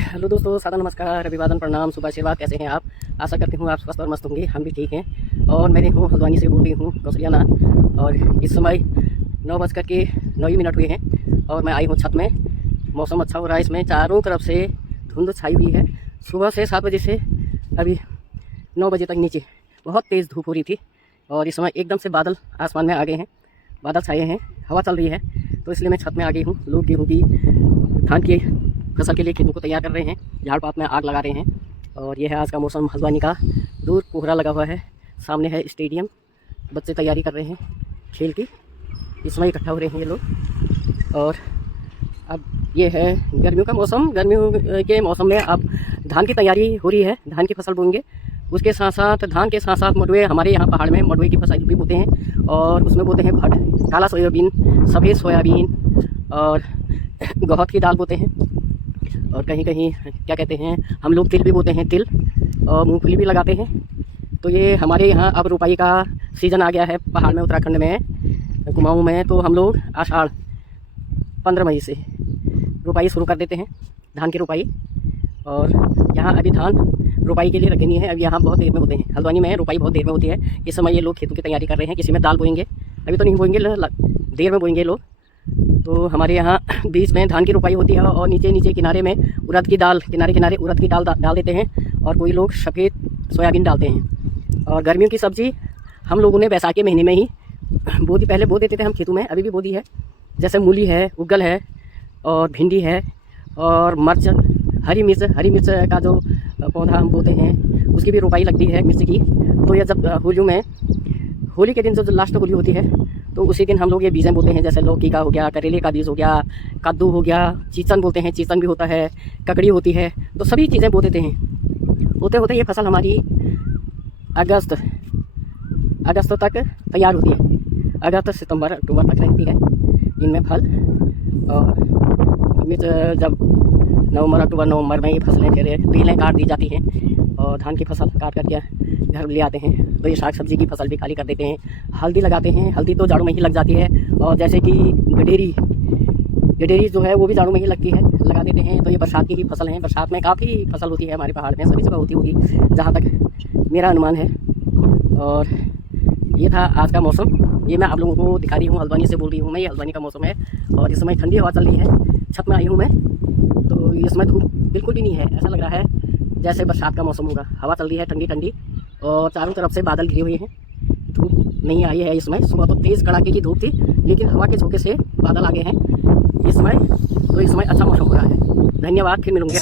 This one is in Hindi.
हेलो दोस्तों, सादा नमस्कार, अभिवादन, प्रणाम, सुबह आशीर्वाद। कैसे हैं आप? आशा करती हूँ आप स्वस्थ और मस्त होंगे। हम भी ठीक हैं। और मैं हूँ हल्द्वानी से बोल रही हूँ, कौशल्या नाथ। और इस समय 9:09 हुए हैं और मैं आई हूँ छत में। मौसम अच्छा हो रहा है, इसमें चारों तरफ से धुंध छाई हुई है। सुबह से 7 बजे से अभी 9 बजे तक नीचे बहुत तेज़ धूप हो रही थी और इस समय एकदम से बादल आसमान में आ गए हैं, बादल छाए हैं, हवा चल रही है। तो इसलिए मैं छत में आ गई हूँ। लोग गेहूँ की, धान की फसल के लिए खेतों को तैयार कर रहे हैं, झाड़ पात में आग लगा रहे हैं। और यह है आज का मौसम हल्द्वानी का। दूर कोहरा लगा हुआ है, सामने है स्टेडियम, बच्चे तैयारी कर रहे हैं खेल की। इस समय इकट्ठा हो रहे हैं ये लोग। और अब ये है गर्मियों का मौसम। गर्मियों के मौसम में अब धान की तैयारी हो रही है, धान की फसल बोएंगे। उसके साथ साथ धान के साथ साथ मंडुए, हमारे यहाँ पहाड़ में मंडुए की फसल भी बोते हैं और उसमें बोते हैं भट, काला सोयाबीन, सफ़ेद सोयाबीन और गौहत की दाल बोते हैं। और कहीं कहीं क्या कहते हैं, हम लोग तिल भी बोते हैं, तिल और मूंगफली भी लगाते हैं। तो ये हमारे यहाँ अब रुपाई का सीज़न आ गया है पहाड़ में, उत्तराखंड में, कुमाऊँ में। तो हम लोग आषाढ़ 15 मई से रुपाई शुरू कर देते हैं, धान की रुपाई। और यहाँ अभी धान रुपाई के लिए रखे नहीं है, अभी यहाँ बहुत देर में होते हैं। हल्द्वानी में रुपाई बहुत देर में होती है। इस समय ये लोग खेतों की तैयारी कर रहे हैं। किसी में दाल बोएंगे, अभी तो नहीं बोएंगे, देर में बोएंगे लोग। तो हमारे यहाँ बीच में धान की रुपाई होती है और नीचे नीचे किनारे में उड़द की दाल, किनारे किनारे उड़द की दाल डाल देते हैं। और कोई लोग सफ़ेद सोयाबीन डालते हैं। और गर्मियों की सब्ज़ी हम लोगों ने बैसाखी महीने में ही बो दी, पहले बो देते थे हम खेतों में, अभी भी बो दी है। जैसे मूली है, उगल है और भिंडी है और मिर्च, हरी मिर्च का जो पौधा हम बोते हैं उसकी भी रुपाई लगती है, मिर्च की। तो यह जब होली के दिन जो लास्ट होली होती है तो उसी दिन हम लोग ये बीजें बोते हैं। जैसे लौकी का हो गया, करेले का बीज हो गया, कद्दू हो गया, चीचन बोलते हैं, चीचन भी होता है, ककड़ी होती है। तो सभी चीज़ें बो देते हैं। होते होते ये फसल हमारी अगस्त तक तैयार होती है। अगस्त सितंबर अक्टूबर तक रहती है इनमें फल। और मिर्च जब नवंबर में ये फसलें फिर बेलें काट दी जाती हैं और धान की फसल काट करके घर ले आते हैं। तो ये साग सब्जी की फसल भी खाली कर देते हैं। हल्दी लगाते हैं, हल्दी तो जाड़ों में ही लग जाती है। और जैसे कि गडेरी जो है वो भी जाड़ों में ही लगती है, लगा देते हैं। तो ये बरसात की ही फसल है। बरसात में काफ़ी फसल होती है हमारे पहाड़ में, सभी जगह होती होगी जहाँ तक मेरा अनुमान है। और ये था आज का मौसम, ये मैं आप लोगों को दिखा रही हूँ। हल्द्वानी से बोल रही हूँ मैं, ये हल्द्वानी का मौसम है। और इस समय ठंडी हवा चल रही है, छत में आई हूँ मैं। तो इस समय धूप बिल्कुल भी नहीं है, ऐसा लग रहा है जैसे बरसात का मौसम होगा। हवा चल रही है ठंडी ठंडी और चारों तरफ से बादल घिरे हुए हैं। धूप नहीं आई है इस समय। सुबह तो तेज़ कड़ाके की धूप थी, लेकिन हवा के झोंके से बादल आ गए हैं इस समय। तो इस समय अच्छा मौसम हो रहा है। धन्यवाद, फिर मिलूंगे।